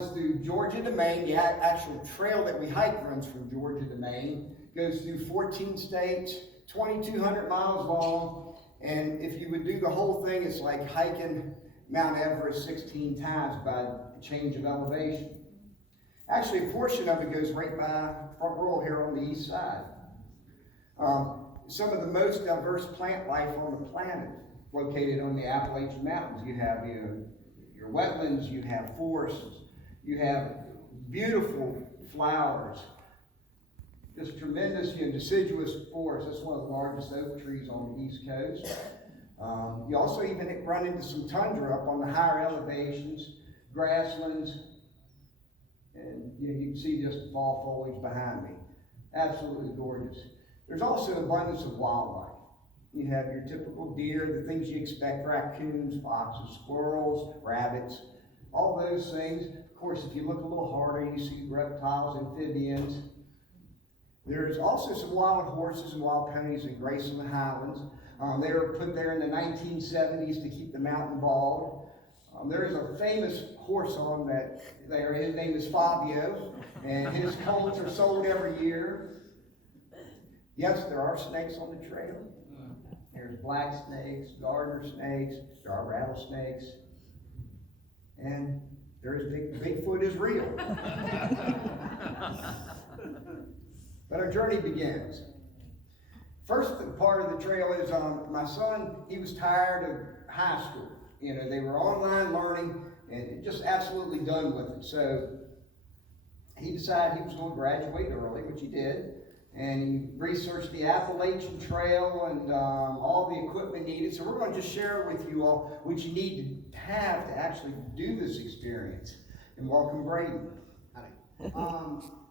Through Georgia to Maine. The actual trail that we hike runs from Georgia to Maine, goes through 14 states, 2,200 miles long, and if you would do the whole thing, it's like hiking Mount Everest 16 times by a change of elevation. Actually, a portion of it goes right by Front Royal here on the east side. Some of the most diverse plant life on the planet located on the Appalachian Mountains. You have your wetlands, you have forests, you have beautiful flowers, just tremendous deciduous forest. That's one of the largest oak trees on the East Coast. You also even run into some tundra up on the higher elevations, grasslands, and you can see just fall foliage behind me. Absolutely gorgeous. There's also an abundance of wildlife. You have your typical deer, the things you expect, raccoons, foxes, squirrels, rabbits, all those things. Of course, if you look a little harder, you see reptiles, amphibians. There's also some wild horses and wild ponies that grace in the highlands. They were put there in the 1970s to keep the mountain bald. There is a famous horse on that there. His name is Fabio, and his colts are sold every year. Yes, there are snakes on the trail. There's black snakes, garter snakes, there are rattlesnakes, and Bigfoot is real. But our journey begins. First part of the trail is my son. He was tired of high school. You know, they were online learning and just absolutely done with it. So he decided he was going to graduate early, which he did. And he researched the Appalachian Trail and all the equipment needed. So we're going to just share with you all what you need to have to actually do this experience. And welcome Braden. Hi.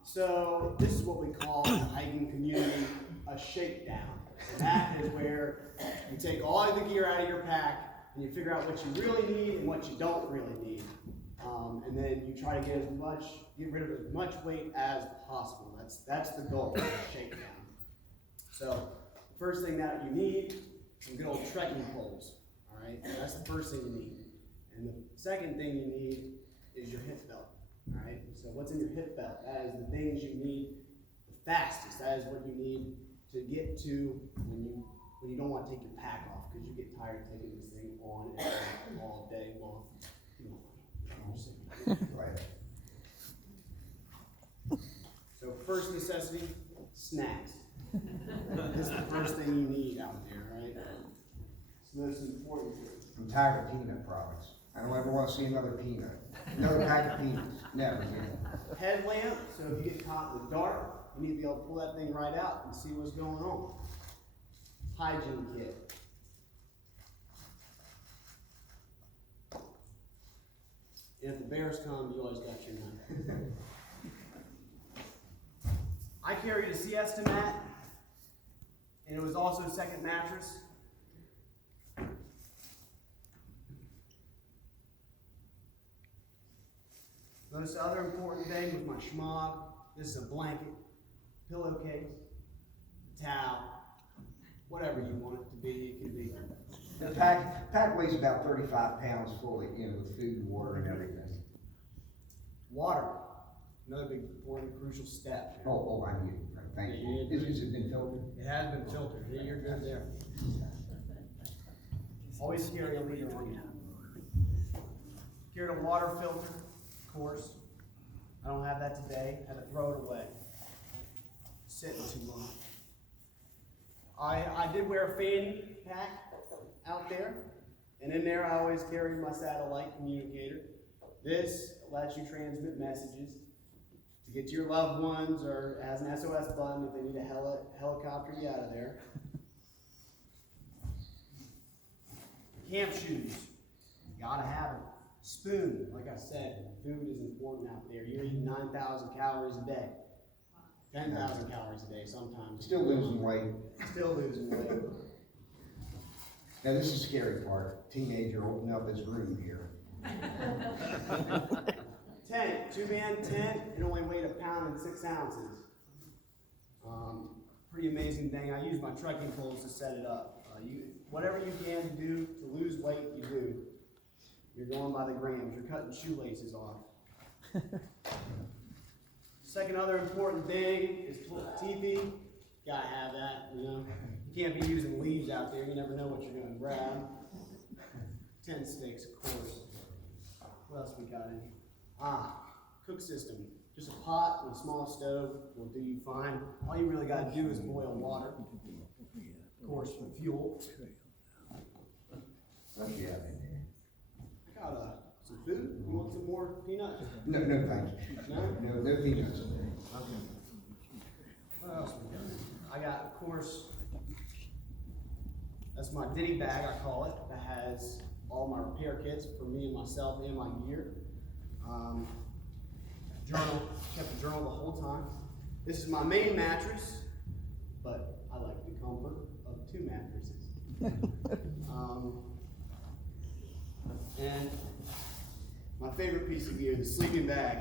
So this is what we call in the hiking community a shakedown. And that is where you take all of the gear out of your pack and you figure out what you really need and what you don't really need. And then you try to get rid of as much weight as possible. That's the goal of the shakedown. So first thing that you need, some good old trekking poles. All right, that's the first thing you need. And the second thing you need is your hip belt. All right, so what's in your hip belt? That is the things you need the fastest. That is what you need to get to when you don't want to take your pack off because you get tired taking this thing on and on all day long. Right. So first necessity, snacks. This is the first thing you need out there, right? It's the most important thing. I'm tired of peanut products. I don't ever want to see another peanut. Another pack of peanuts. Never again. Headlamp, so if you get caught in the dark, you need to be able to pull that thing right out and see what's going on. Hygiene kit. And if the bears come, you always got your knife. I carried a siesta mat, and it was also a second mattress. Most other important thing was my schmog. This is a blanket, pillowcase, towel, whatever you want it to be, it can be. The pack weighs about 35 pounds fully, with food and water and everything. Water, another big, important, crucial step. Oh, I knew. Thank you. Has it been filtered? It has been filtered. Yeah, you're good there. Always carry a liter on you. Carried a water filter, of course. I don't have that today. Had to throw it away. Sitting too long. I did wear a fanny pack out there, and in there I always carried my satellite communicator. This lets you transmit messages to get to your loved ones, or has an SOS button if they need a helicopter you out of there. Camp shoes, you gotta have them. Spoon, like I said, food is important out there. You're eating 9,000 calories a day. 10,000 calories a day sometimes. Still losing weight. Still losing weight. Now this is the scary part. Teenager opening up his room here. Tent, 2-man tent. It only weighed 1 pound and 6 ounces. Pretty amazing thing. I use my trekking poles to set it up. Whatever you can do to lose weight, you do. You're going by the grams. You're cutting shoelaces off. Second other important thing is teepee. Gotta have that, you know. You can't be using leaves out there. You never know what you're gonna grab. Tent stakes, of course. What else we got in here? Cook system. Just a pot and a small stove will do you fine. All you really gotta do is boil water. Of course, for fuel. What do you have in there? I got some food. You want some more peanuts? No, thank you. No? No peanuts in there. Okay. What else we got? I got, of course, that's my ditty bag, I call it, that has all my repair kits for me and myself and my gear. Journal, kept a journal the whole time. This is my main mattress, but I like the comfort of 2 mattresses. And my favorite piece of gear, the sleeping bag.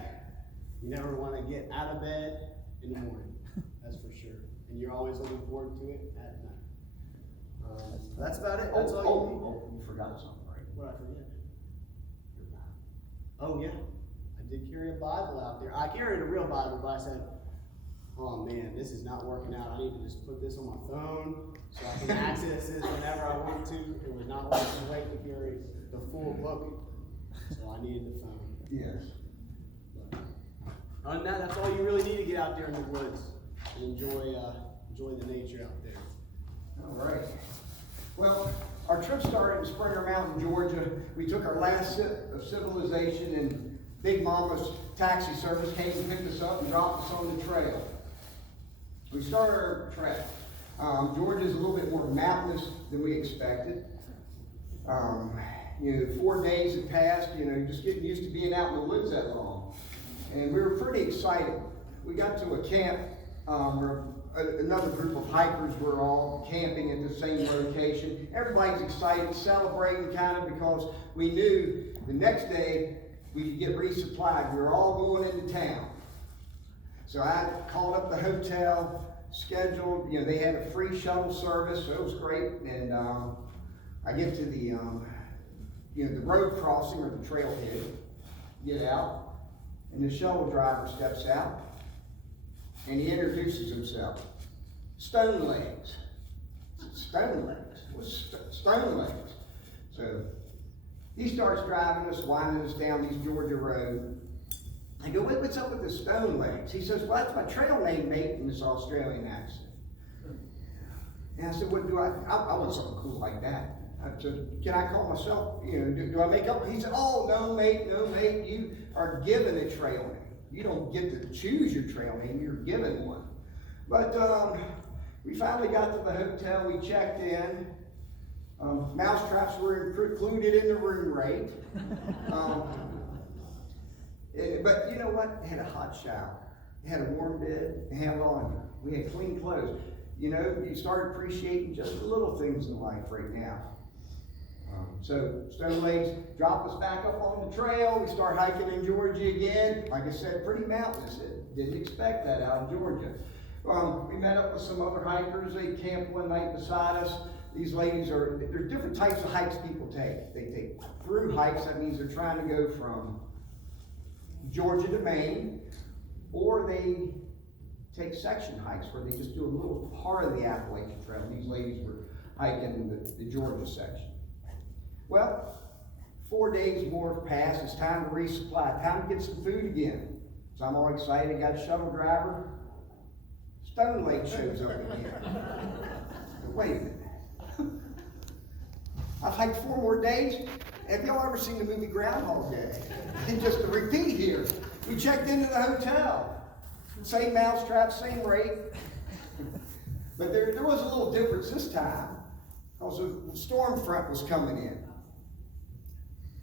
You never want to get out of bed in the morning, that's for sure. And you're always looking forward to it at night. That's about it. That's all You forgot something, right? you need. What I forget? Oh yeah, I did carry a Bible out there. I carried a real Bible, but I said, oh man, this is not working out. I need to just put this on my phone so I can access this whenever I want to. It was not worth the wait to carry the full book, so I needed the phone. Yes. Other than that, that's all you really need to get out there in the woods and enjoy the nature out there. All right. Well, our trip started in Springer Mountain, Georgia. We took our last sip of civilization, and Big Mama's taxi service came and picked us up and dropped us on the trail. We started our trek. Georgia's a little bit more mountainous than we expected. 4 days had passed, just getting used to being out in the woods that long. And we were pretty excited. We got to a camp where another group of hikers were all camping at the same location. Everybody's excited, celebrating kind of, because we knew the next day we could get resupplied. We were all going into town. So I called up the hotel, scheduled, they had a free shuttle service, so it was great. And I get to the road crossing or the trailhead, get out, and the shuttle driver steps out, and he introduces himself. Stone Legs. Stone Legs? What's Stone Legs? So he starts driving us, winding us down these Georgia roads. I go, wait, what's up with the Stone Legs? He says, well, that's my trail name, mate, in this Australian accent. And I said, what do I want something cool like that. I said, can I call myself, do I make up? He said, oh, no, mate, you are given a trail name. You don't get to choose your trail name, you're given one. But we finally got to the hotel, we checked in. Mouse traps were included in the room rate. But you know what? It had a hot shower. It had a warm bed. It had laundry. We had clean clothes. You start appreciating just the little things in life right now. So Stone Legs dropped us back up on the trail. We start hiking in Georgia again. Like I said, pretty mountainous. Didn't expect that out of Georgia. We met up with some other hikers. They camped one night beside us. These ladies there's different types of hikes people take. They take through hikes. That means they're trying to go from Georgia to Maine, or they take section hikes where they just do a little part of the Appalachian Trail. These ladies were hiking the Georgia section. Well, 4 days more have passed. It's time to resupply, time to get some food again. So I'm all excited. Got a shuttle driver. Stone Lake shows up again. Wait a minute. I've hiked 4 more days. Have y'all ever seen the movie Groundhog Day? And just to repeat here, we checked into the hotel. Same mousetrap, same rate. But there was a little difference this time, because a storm front was coming in.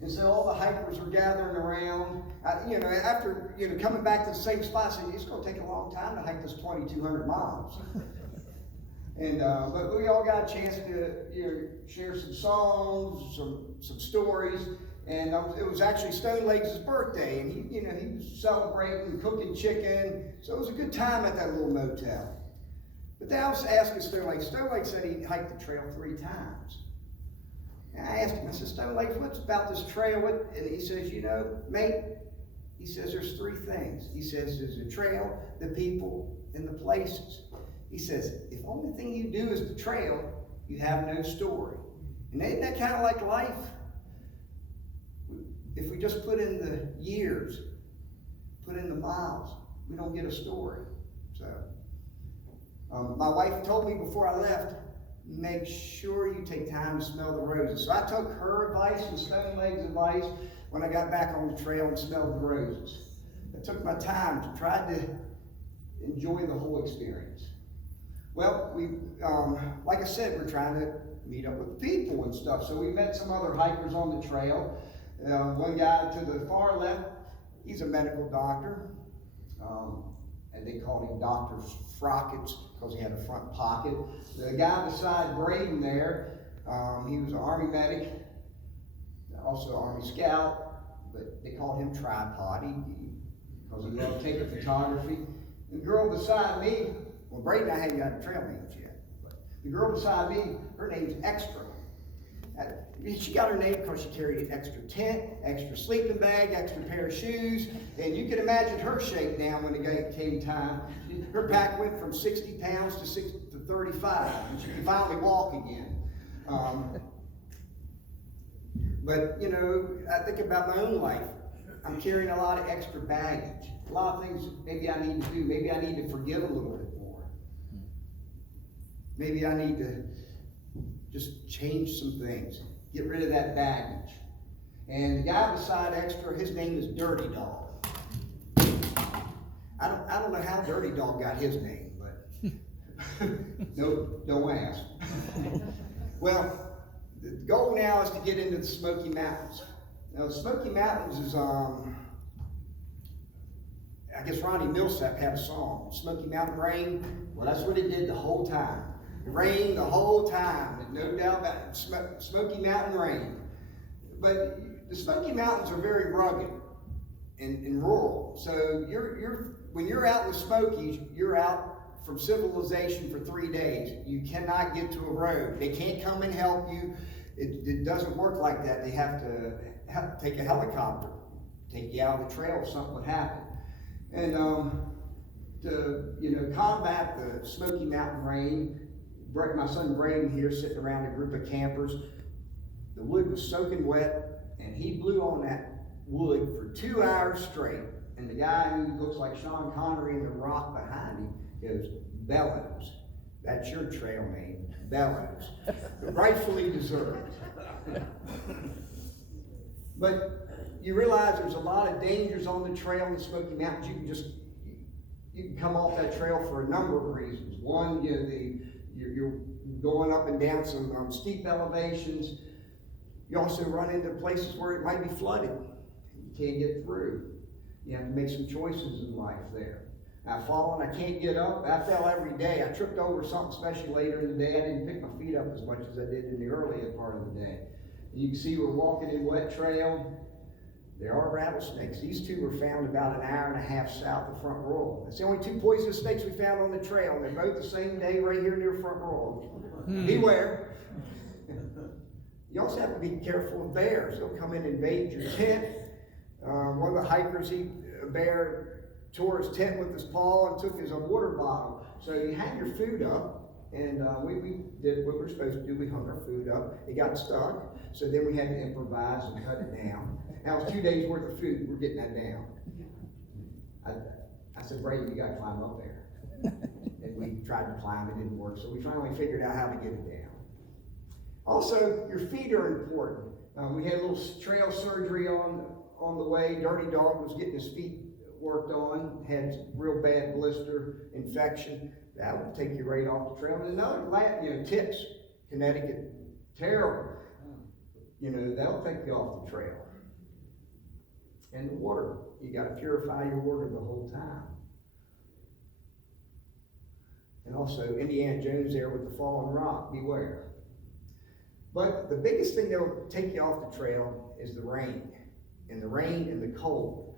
And so all the hikers were gathering around. After coming back to the same spot, I said, it's going to take a long time to hike this 2,200 miles. And but we all got a chance to share some songs, some stories, and it was actually Stone Legs' birthday, and he was celebrating, cooking chicken, so it was a good time at that little motel. But then I was asking Stone Legs. Stone Legs said he hiked the trail 3 times. And I asked him, I said, Stone Legs, what's about this trail? And he says, mate, He says there's three things. He says there's the trail, the people, and the places. He says, if the only thing you do is the trail, you have no story. And ain't that kind of like life? If we just put in the years, put in the miles, we don't get a story. So, my wife told me before I left, make sure you take time to smell the roses. So I took her advice and Stone Leg's advice when I got back on the trail and smelled the roses. I took my time to try to enjoy the whole experience. Well, like I said, we're trying to meet up with people and stuff. So we met some other hikers on the trail. One guy to the far left, he's a medical doctor. And they called him Dr. Frockets because he had a front pocket. The guy beside Braden there, he was an Army medic, also an Army scout, but they called him Tripod because he loved taking photography. The girl beside me, well, Braden and I hadn't got trail names yet, but the girl beside me, her name's Extra. She got her name because she carried an extra tent, extra sleeping bag, extra pair of shoes, and you can imagine her shakedown when it came time. Her pack went from 60 pounds to 35, and she could finally walk again. But, you know, I think about my own life. I'm carrying a lot of extra baggage, a lot of things maybe I need to do. Maybe I need to forgive a little bit more. Maybe I need to just change some things. Get rid of that baggage. And the guy beside Extra, his name is Dirty Dog. I don't know how Dirty Dog got his name, but no, don't ask. Well, the goal now is to get into the Smoky Mountains. Now, the Smoky Mountains is, I guess Ronnie Millsap had a song, Smoky Mountain Rain. Well, that's what it did the whole time. Rain the whole time, no doubt about it. Smoky Mountain rain. But the Smoky Mountains are very rugged and rural. So when you're out in the Smokies, you're out from civilization for 3 days. You cannot get to a road. They can't come and help you. It doesn't work like that. They have to take a helicopter, take you out of the trail if something would happen. And to combat the Smoky Mountain rain, my son Braden here sitting around a group of campers. The wood was soaking wet, and he blew on that wood for 2 hours straight. And the guy who looks like Sean Connery in the rock behind him goes, Bellows. That's your trail name, Bellows. Rightfully deserved. But you realize there's a lot of dangers on the trail in the Smoky Mountains. You can come off that trail for a number of reasons. One, you're going up and down some steep elevations. You also run into places where it might be flooded. You can't get through. You have to make some choices in life there. I've fallen, I can't get up. I fell every day. I tripped over something, especially later in the day. I didn't pick my feet up as much as I did in the earlier part of the day. And you can see we're walking in wet trail. There are rattlesnakes. These two were found about an hour and a half south of Front Royal. That's the only two poisonous snakes we found on the trail. They're both the same day right here near Front Royal. Beware. You also have to be careful of bears. They'll come in and invade your tent. One of the hikers, a bear tore his tent with his paw and took his water bottle. So you hang your food up, and we did what we're supposed to do. We hung our food up. It got stuck, so then we had to improvise and cut it down. Now it's 2 days worth of food. We're getting that down. I said, Brady, you got to climb up there. And we tried to climb. It didn't work, so we finally figured out how to get it down. Also, your feet are important. We had a little trail surgery on the way. Dirty Dog was getting his feet worked on, had real bad blister infection. That would take you right off the trail. And another, ticks, Connecticut, terrible. That'll take you off the trail. And the water, you got to purify your water the whole time. And also, Indiana Jones there with the fallen rock, beware. But the biggest thing that will take you off the trail is the rain. And the rain and the cold.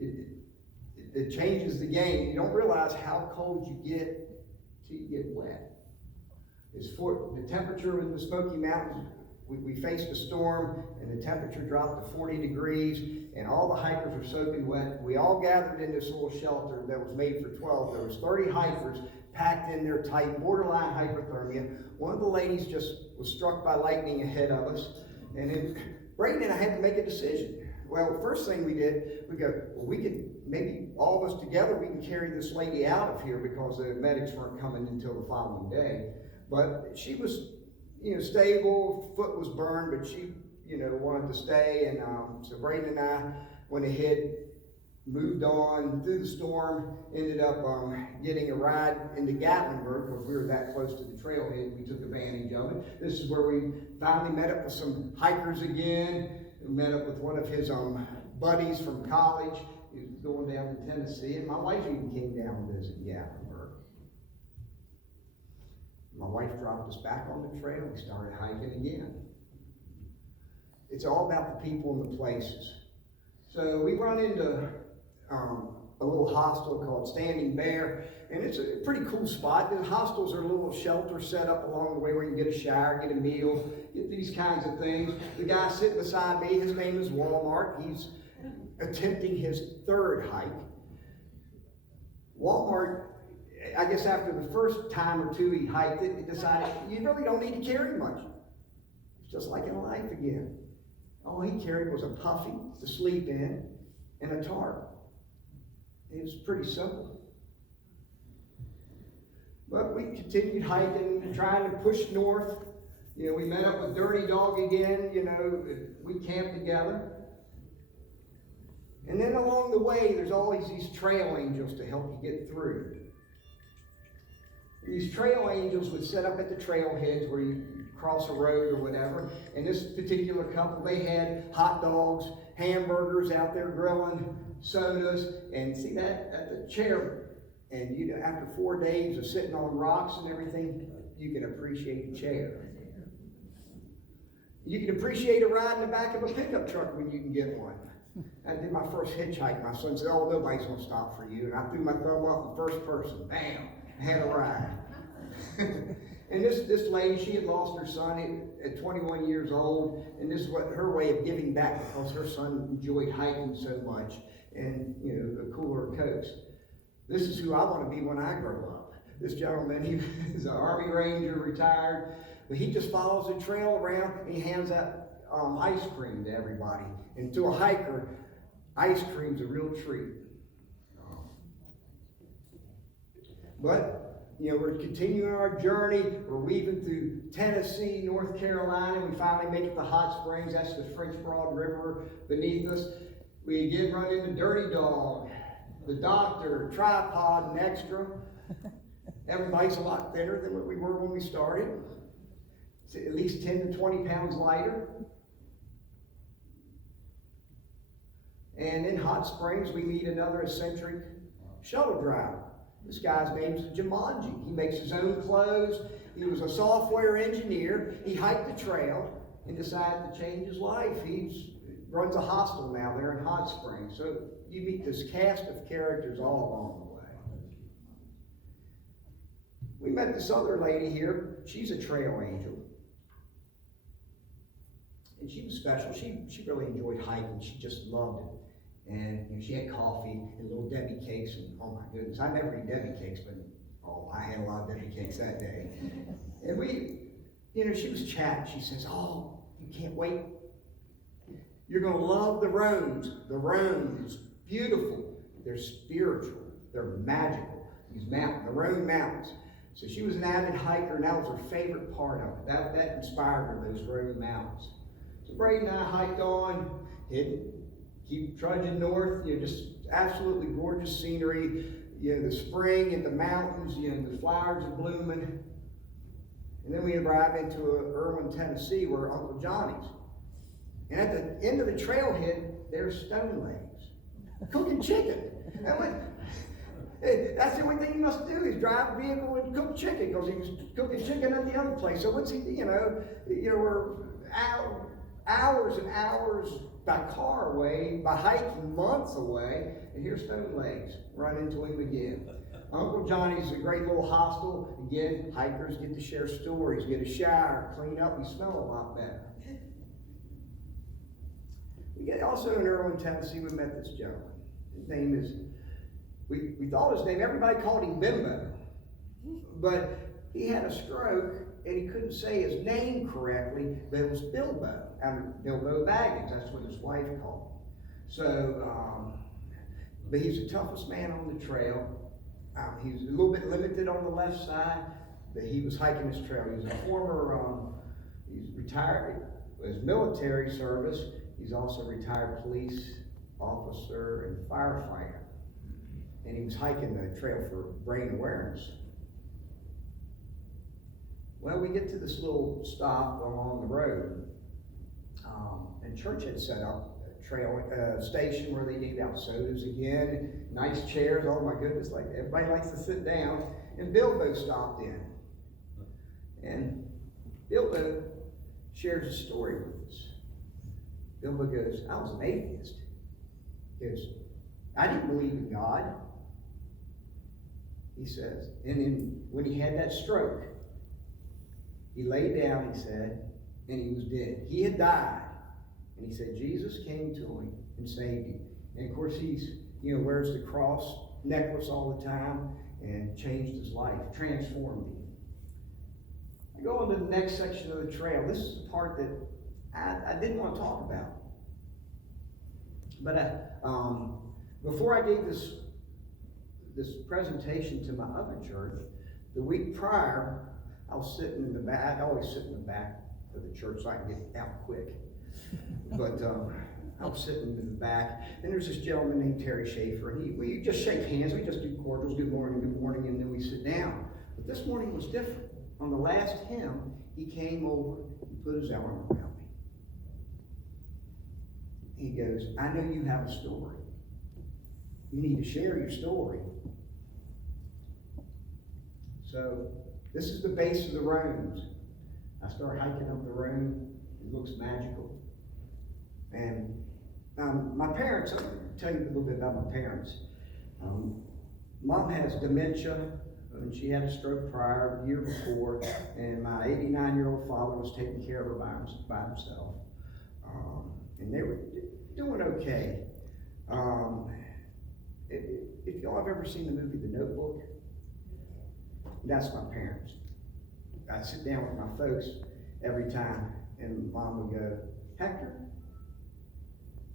It changes the game. You don't realize how cold you get till you get wet. The temperature in the Smoky Mountains we faced a storm, and the temperature dropped to 40 degrees, and all the hikers were soaking wet. We all gathered in this little shelter that was made for 12. There was 30 hikers packed in there tight, borderline hypothermia. One of the ladies just was struck by lightning ahead of us, and then Brayden and I had to make a decision. Well, first thing we did, we go, well, we could, maybe all of us together, we can carry this lady out of here because the medics weren't coming until the following day. But she was, stable, foot was burned, but she, wanted to stay. And so Brayden and I went ahead, moved on through the storm, ended up getting a ride into Gatlinburg because we were that close to the trailhead. We took advantage of it. This is where we finally met up with some hikers again. We met up with one of his buddies from college. He was going down to Tennessee, and my wife even came down to visit Gatlinburg. My wife dropped us back on the trail. We started hiking again. It's all about the people and the places. So we run into a little hostel called Standing Bear, and it's a pretty cool spot. The hostels are a little shelter set up along the way where you can get a shower, get a meal, get these kinds of things. The guy sitting beside me, his name is Walmart. He's attempting his third hike. Walmart, I guess after the first time or two he hiked it, he decided you really don't need to carry much. It's just like in life again. All he carried was a puffy to sleep in and a tarp. It was pretty simple. But we continued hiking, trying to push north. We met up with Dirty Dog again, we camped together. And then along the way, there's always these trail angels to help you get through. These trail angels would set up at the trailheads where you cross a road or whatever. And this particular couple, they had hot dogs, hamburgers out there grilling, sodas, and see that at the chair. And after 4 days of sitting on rocks and everything, you can appreciate the chair. You can appreciate a ride in the back of a pickup truck when you can get one. I did my first hitchhike. My son said, "Oh, nobody's gonna stop for you." And I threw my thumb up in first person. Bam! I had a ride. And this lady, she had lost her son at 21 years old, and this is what her way of giving back because her son enjoyed hiking so much and the cooler coast. This is who I want to be when I grow up. This gentleman, he is an Army Ranger, retired, but he just follows the trail around and he hands out ice cream to everybody. And to a hiker, ice cream's a real treat. But we're continuing our journey. We're weaving through Tennessee, North Carolina. We finally make it to Hot Springs. That's the French Broad River beneath us. We again run into Dirty Dog, the doctor, tripod, and extra. Everybody's a lot thinner than what we were when we started. It's at least 10 to 20 pounds lighter. And in Hot Springs, we meet another eccentric shuttle driver. This guy's name is Jumanji. He makes his own clothes. He was a software engineer. He hiked the trail and decided to change his life. He runs a hostel now there in Hot Springs. So you meet this cast of characters all along the way. We met this other lady here. She's a trail angel. And she was special. She really enjoyed hiking. She just loved it. And she had coffee and little Debbie cakes, and oh my goodness, I never eat Debbie cakes, but I had a lot of Debbie cakes that day. And she was chatting. She says, "Oh, you can't wait. You're going to love the Roans. The Roans, beautiful. They're spiritual. They're magical. These mountains, the Roan Mountains." So she was an avid hiker, and that was her favorite part of it. That inspired her, those Roan Mountains. So Brayden and I hiked on, keep trudging north, just absolutely gorgeous scenery, the spring and the mountains, the flowers are blooming. And then we arrive into Irwin, Tennessee, where Uncle Johnny's. And at the end of the trailhead, there's Stone Legs, cooking chicken. That's the only thing he must do is drive a vehicle and cook chicken because he was cooking chicken at the other place. So what's he, we're hours and hours by car away, by hiking months away, and here's Stone Legs. Run into him again. Uncle Johnny's a great little hostel. Again, hikers get to share stories, get a shower, clean up, we smell a lot better. Also in Irwin, Tennessee, we met this gentleman. His name is, we thought his name, everybody called him Bimbo. But he had a stroke and he couldn't say his name correctly, but it was Bilbo. Bilbo Baggins, that's what his wife called him. So, but he's the toughest man on the trail. He's a little bit limited on the left side, but he was hiking this trail. He's a former, he's retired, his military service. He's also a retired police officer and firefighter. And he was hiking the trail for brain awareness. Well, we get to this little stop along the road, and church had set up a trail station where they gave out sodas again, nice chairs. Oh my goodness, like everybody likes to sit down. And Bilbo stopped in, and Bilbo shares a story with us. Bilbo goes, I was an atheist. He goes, I didn't believe in God. He says, and then when he had that stroke, he lay down, he said, and he was dead. He had died. And he said, Jesus came to him and saved him. And of course, he's, wears the cross necklace all the time and changed his life, transformed him. I go on to the next section of the trail. This is the part that I didn't want to talk about. But before I gave this presentation to my other church, the week prior, I was sitting in the back. I always sit in the back of the church so I can get out quick. But I was sitting in the back, and there's this gentleman named Terry Schaefer, and we just shake hands. We just do cordials, good morning, and then we sit down. But this morning was different. On the last hymn, he came over and put his arm around me. He goes, I know you have a story. You need to share your story. So this is the base of the Roans. I start hiking up the Roan. It looks magical. And my parents, I'll tell you a little bit about my parents. Mom has dementia, and she had a stroke prior, the year before, and my 89-year-old father was taking care of her by himself. And they were doing okay. If y'all have ever seen the movie The Notebook, that's my parents. I sit down with my folks every time, and Mom would go, Hector,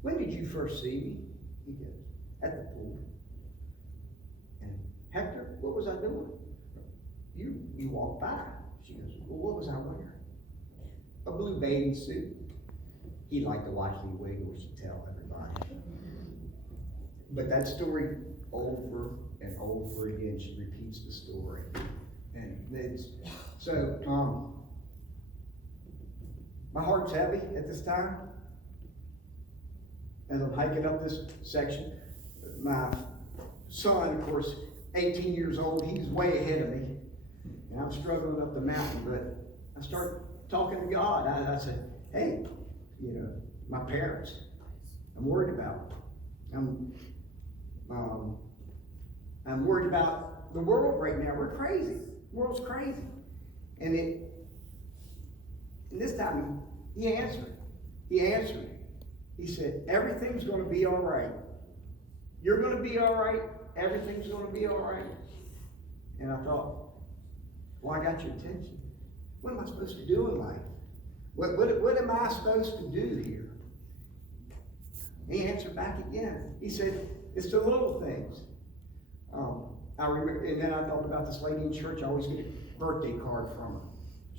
when did you first see me? He goes, at the pool. And Hector, what was I doing? You walked by. She goes, well, what was I wearing? A blue bathing suit. He liked to watch me wiggle, she'd tell everybody. But that story over and over again, she repeats the story. And it's, so, my heart's heavy at this time. As I'm hiking up this section, my son, of course, 18 years old, he's way ahead of me. And I'm struggling up the mountain, but I start talking to God. I said, hey, my parents, I'm worried about them. I'm worried about the world right now. We're crazy. The world's crazy. And this time, he answered. He said, everything's going to be all right. You're going to be all right. Everything's going to be all right. And I thought, well, I got your attention. What am I supposed to do in life? What am I supposed to do here? He answered back again. He said, it's the little things. I remember, and then I thought about this lady in church. I always get a birthday card from her.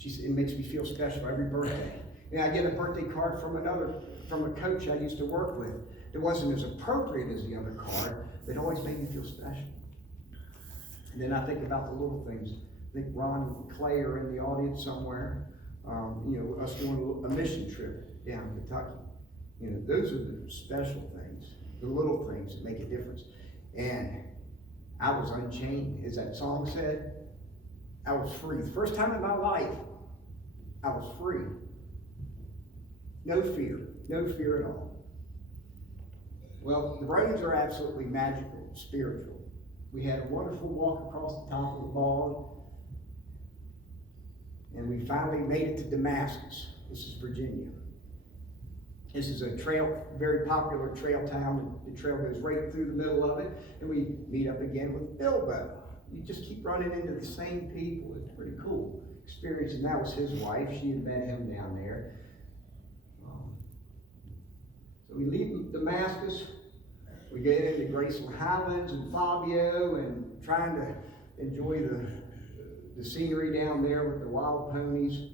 It makes me feel special every birthday. And I get a birthday card from a coach I used to work with. It wasn't as appropriate as the other card, but it always made me feel special. And then I think about the little things. I think Ron and Clay are in the audience somewhere. Us doing a mission trip down in Kentucky. Those are the special things, the little things that make a difference. And I was unchained, as that song said. I was free. The first time in my life, I was free. No fear at all. Well, the roads are absolutely magical, spiritual. We had a wonderful walk across the top of the bog, and we finally made it to Damascus. This is Virginia. This is a trail, very popular trail town. The trail goes right through the middle of it, and we meet up again with Bilbo. You just keep running into the same people. It's pretty cool experience, and that was his wife. She had met him down there. So we leave Damascus. We get into Graceland Highlands and Fabio, and trying to enjoy the scenery down there with the wild ponies.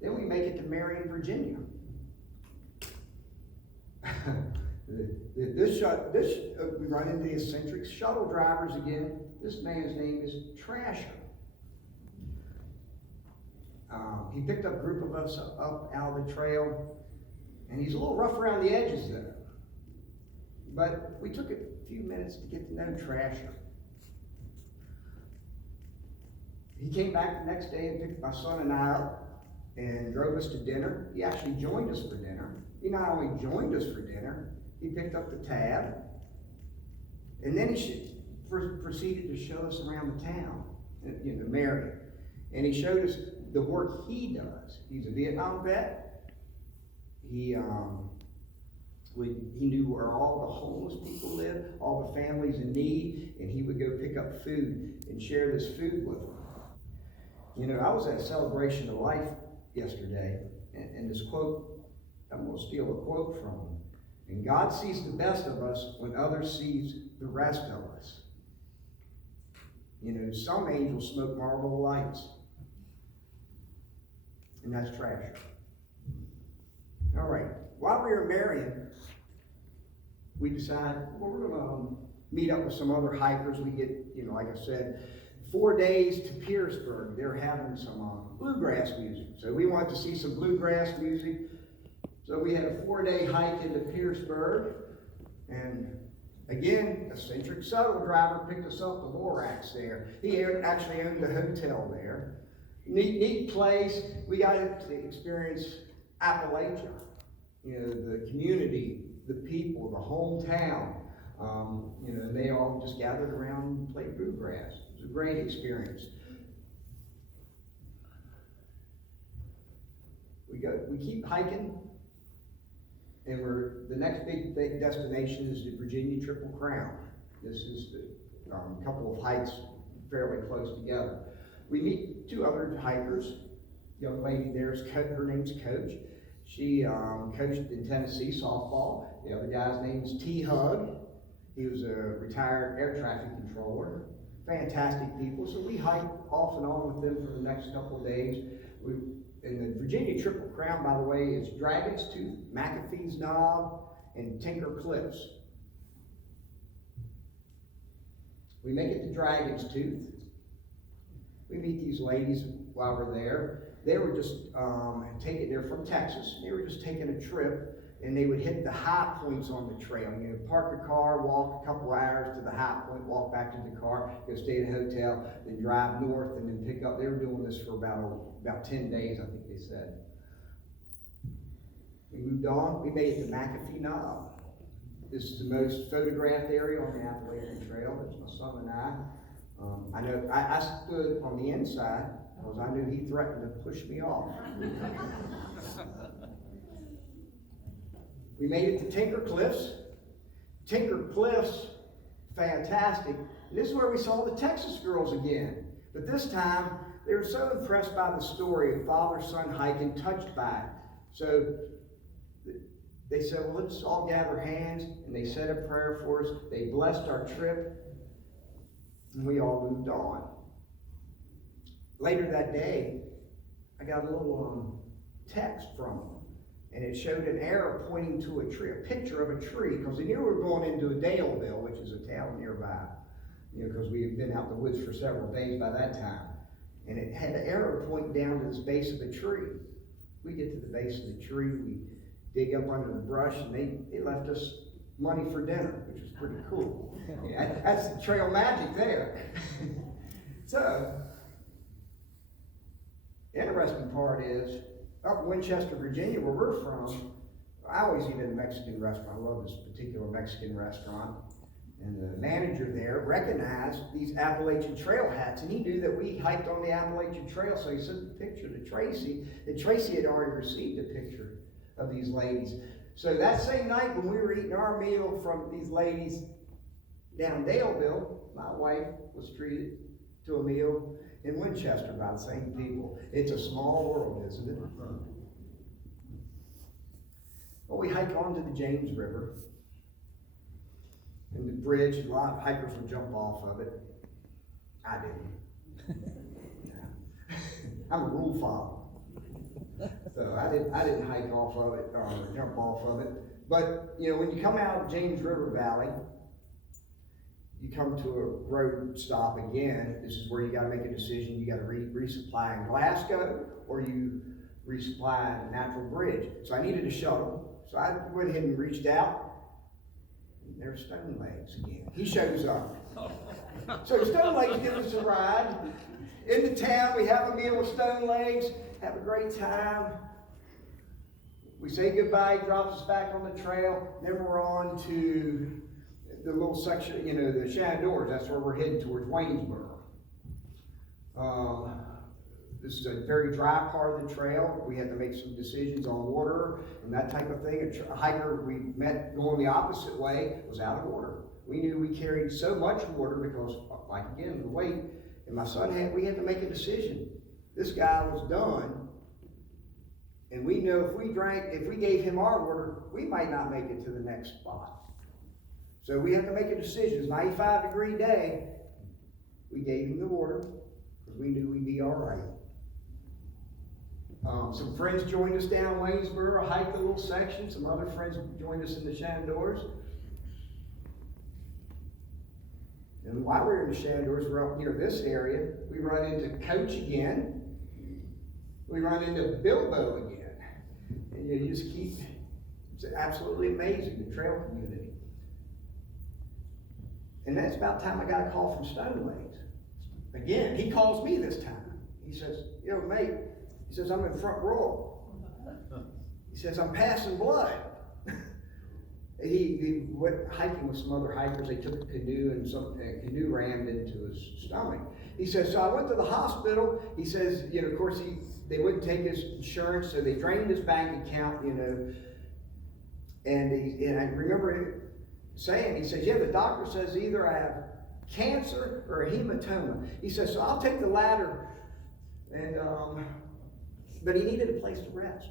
Then we make it to Marion, Virginia. We run into the eccentric shuttle drivers again. This man's name is Trasher. He picked up a group of us up out of the trail, and he's a little rough around the edges there. But we took a few minutes to get to know Trasher. He came back the next day and picked my son and I up and drove us to dinner. He actually joined us for dinner. He not only joined us for dinner, he picked up the tab, and then he proceeded to show us around the town, Marion. And he showed us the work he does. He's a Vietnam vet. He knew where all the homeless people live, all the families in need, and he would go pick up food and share this food with them. I was at a celebration of life yesterday, and this quote, I'm going to steal a quote from him. And God sees the best of us when others sees the rest of us. Some angels smoke marble lights. And that's Trasher. All right. While we were in Marion, we decided, well, we're going to meet up with some other hikers. We get, like I said, 4 days to Petersburg. They're having some bluegrass music. So we wanted to see some bluegrass music. So we had a 4-day hike into Petersburg. And again, eccentric shuttle driver picked us up the Lorax there. He actually owned the hotel there. Neat place. We got to experience Appalachia. The community, the people, the hometown. They all just gathered around and played bluegrass. It was a great experience. We keep hiking, and the next big destination is the Virginia Triple Crown. This is a couple of hikes fairly close together. We meet 2 other hikers. Young lady there's her name's Coach. She coached in Tennessee softball. The other guy's name is T-Hug. He was a retired air traffic controller. Fantastic people. So we hiked off and on with them for the next couple of days. And the Virginia Triple Crown, by the way, is Dragon's Tooth, McAfee's Knob, and Tinker Cliffs. We make it to Dragon's Tooth. We meet these ladies while we're there. They were just they're from Texas. They were just taking a trip, and they would hit the high points on the trail. Park a car, walk a couple hours to the high point, walk back to the car, go stay at a hotel, then drive north and then pick up. They were doing this for about 10 days, I think they said. We moved on. We made it to McAfee Knob. This is the most photographed area on the Appalachian Trail. That's my son and I. I know I stood on the inside because I knew he threatened to push me off. We made it to Tinker Cliffs. Tinker Cliffs, fantastic. And this is where we saw the Texas girls again. But this time, they were so impressed by the story of father-son hiking, touched by it. So they said, well, let's all gather hands. And they said a prayer for us. They blessed our trip. And we all moved on. Later that day, I got a little text from them. And it showed an arrow pointing to a tree, a picture of a tree, because they knew we were going into a Daleville, which is a town nearby, because we had been out in the woods for several days by that time. And it had an arrow pointing down to this base of the tree. We get to the base of the tree, we dig up under the brush, and they left us money for dinner, which was pretty cool. That's the trail magic there. So, the interesting part is, up in Winchester, Virginia, where we're from, I always eat at a Mexican restaurant. I love this particular Mexican restaurant. And the manager there recognized these Appalachian Trail hats, and he knew that we hiked on the Appalachian Trail, so he sent the picture to Tracy, and Tracy had already received a picture of these ladies. So that same night when we were eating our meal from these ladies down Daleville, my wife was treated to a meal in Winchester by the same people. It's a small world, isn't it? Well, we hike onto the James River. And the bridge, a lot of hikers would jump off of it. I didn't. I'm a rule follower. So I didn't hike off of it or jump off of it. But, you know, when you come out of James River Valley, you come to a road stop again. This is where you got to make a decision. You got to resupply in Glasgow, or you resupply in Natural Bridge. So I needed a shuttle. So I went ahead and reached out. There's Stone Legs again. He shows up. So Stone Legs gives us a ride into town. We have a meal with Stone Legs, have a great time. We say goodbye, he drops us back on the trail. Then we're on to the little section, you know, the Shenandoahs. That's where we're heading towards Waynesboro. This is a very dry part of the trail. We had to make some decisions on water and that type of thing. A hiker we met going the opposite way was out of water. We knew we carried so much water because, like again, the weight. And my son we had to make a decision. This guy was done. And we know if we gave him our water, we might not make it to the next spot. So we had to make a decision. It's a 95-degree day. We gave him the water because we knew we'd be all right. Some friends joined us down Waynesboro, hiked a little section. Some other friends joined us in the Shenandoahs. And while we were in the Shenandoahs, we're up near this area. We run into Coach again. We run into Bilbo again. And you just keep, it's absolutely amazing, the trail community. And that's about time I got a call from Stone Legs. Again, he calls me this time. He says, yo, mate, he says, I'm in front row. He says, I'm passing blood. He went hiking with some other hikers. They took a canoe and some canoe rammed into his stomach. He says, so I went to the hospital. He says, you know, of course, they wouldn't take his insurance, so they drained his bank account, you know. And I remember saying, he says, yeah, the doctor says either I have cancer or a hematoma. He says, so I'll take the latter. And but he needed a place to rest.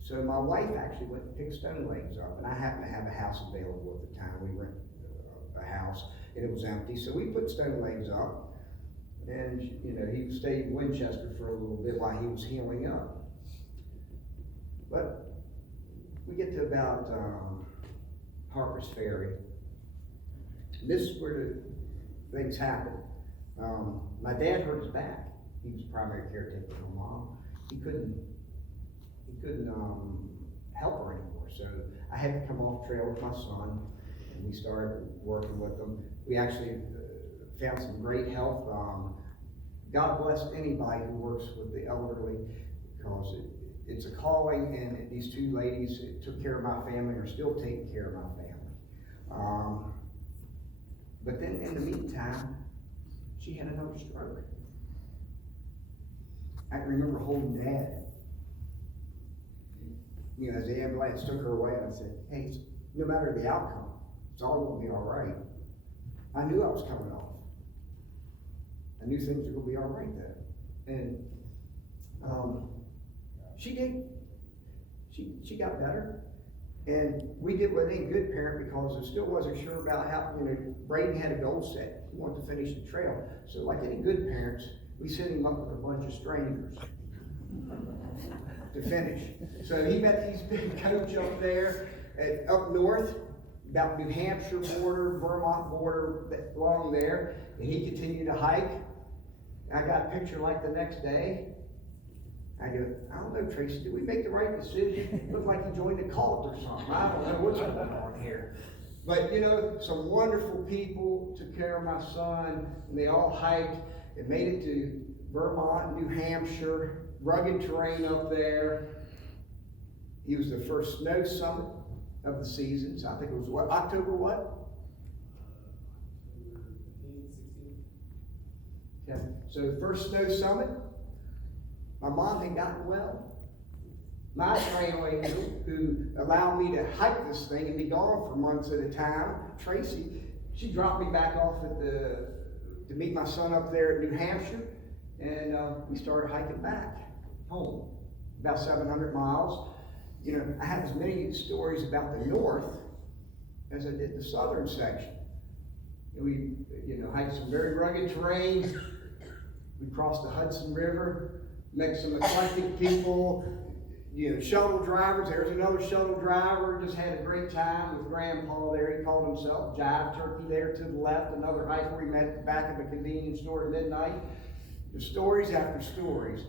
So my wife actually went and picked Stone Legs up, and I happened to have a house available at the time. We rented a house, and it was empty. So we put Stone Legs up, and you know, he stayed in Winchester for a little bit while he was healing up. But we get to about Harper's Ferry. And this is where the things happen. My dad hurt his back. He was primary caretaker for my mom. He couldn't help her anymore. So I had to come off trail with my son, and we started working with them. We actually found some great help. God bless anybody who works with the elderly, because it's a calling, and these two ladies took care of my family, are still taking care of my family. But then in the meantime, she had another stroke. I can remember holding Dad. You know, as the ambulance took her away, and I said, hey, no matter the outcome, it's all going to be all right. I knew I was coming off. I knew things were going to be all right then. And she did. She got better. And we did what any good parent, because I still wasn't sure about how, you know, Braden had a goal set. He wanted to finish the trail. So like any good parents, we sent him up with a bunch of strangers to finish. So he met these big coach up there, up north, about New Hampshire border, Vermont border, along there, and he continued to hike. I got a picture like the next day. I go, I don't know, Tracy, did we make the right decision? Looked like he joined a cult or something. I don't know what's going on here. But you know, some wonderful people took care of my son, and they all hiked and made it to Vermont, New Hampshire, rugged terrain up there. He was the first snow summit of the season. So I think it was October what? Okay. So the first snow summit, my mom had gotten well. My trail angel, who allowed me to hike this thing and be gone for months at a time, Tracy, she dropped me back off to meet my son up there at New Hampshire, and we started hiking back home, about 700 miles. You know, I have as many stories about the north as I did the southern section. We, hiked some very rugged terrain. We crossed the Hudson River, met some eclectic people, shuttle drivers. There's another shuttle driver, just had a great time with Grandpa there. He called himself Jive Turkey there to the left. Another hiker we met at the back of a convenience store at midnight. There's stories after stories.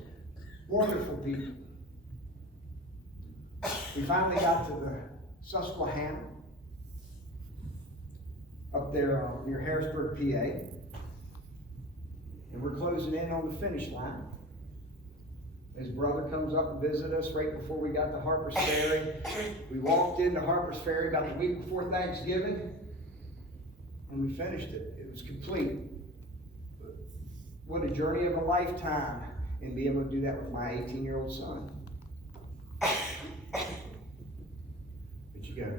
Wonderful people. We finally got to the Susquehanna, up there near Harrisburg, PA. And we're closing in on the finish line. His brother comes up and visit us right before we got to Harper's Ferry. We walked into Harper's Ferry about the week before Thanksgiving, and we finished it. It was complete. What a journey of a lifetime, and be able to do that with my 18-year-old son. But you go,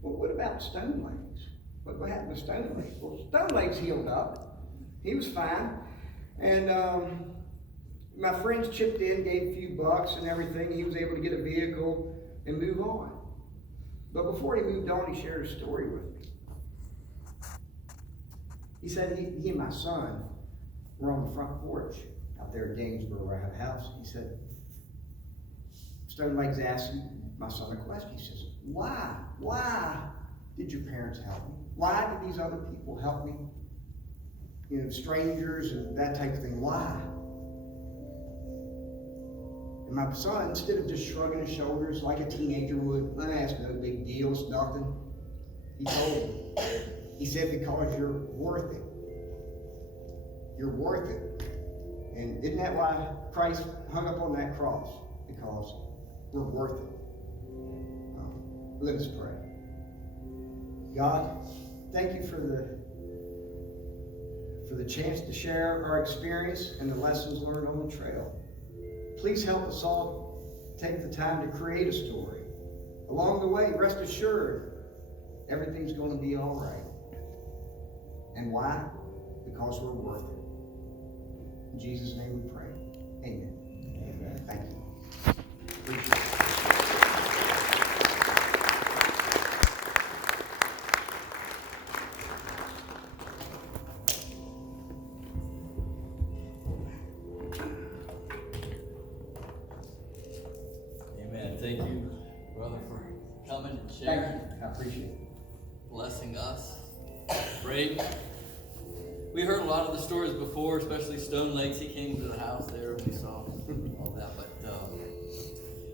well, what about Stone Lakes? What happened to Stone Lakes? Well, Stone Lakes healed up. He was fine. And my friends chipped in, gave a few bucks and everything. He was able to get a vehicle and move on. But before he moved on, he shared a story with me. He said he and my son were on the front porch out there in Gainesboro where I have a house. He said, Stone Lakes asked my son a question. He says, why did your parents help me? Why did these other people help me? Strangers and that type of thing. Why? And my son, instead of just shrugging his shoulders like a teenager would, it's no big deal, it's nothing. He told me. He said, because you're worth it. You're worth it. And isn't that why Christ hung up on that cross? Because we're worth it. Let us pray. God, thank you for the chance to share our experience and the lessons learned on the trail. Please help us all take the time to create a story. Along the way, rest assured, everything's going to be all right. And why? Because we're worth it. In Jesus' name we pray. Amen. Amen. Thank you. Appreciate it. Thank you, brother, for coming and sharing. Thank you. I appreciate it. Blessing us. Brayden. We heard a lot of the stories before, especially Stone Lakes. He came to the house there and we saw all that. But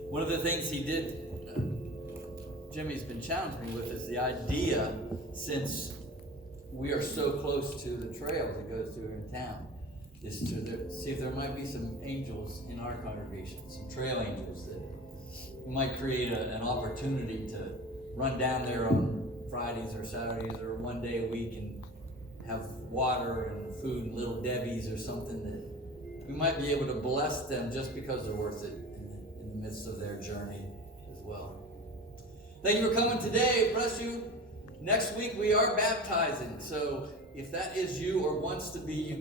one of the things he did, Jimmy's been challenging me with, is the idea, since we are so close to the trail that goes through in town, is to see if there might be some angels in our congregation, some trail angels that we might create an opportunity to run down there on Fridays or Saturdays or one day a week and have water and food and little Debbie's or something that we might be able to bless them just because they're worth it in the midst of their journey as well. Thank you for coming today. Bless you. Next week we are baptizing. So if that is you or wants to be, you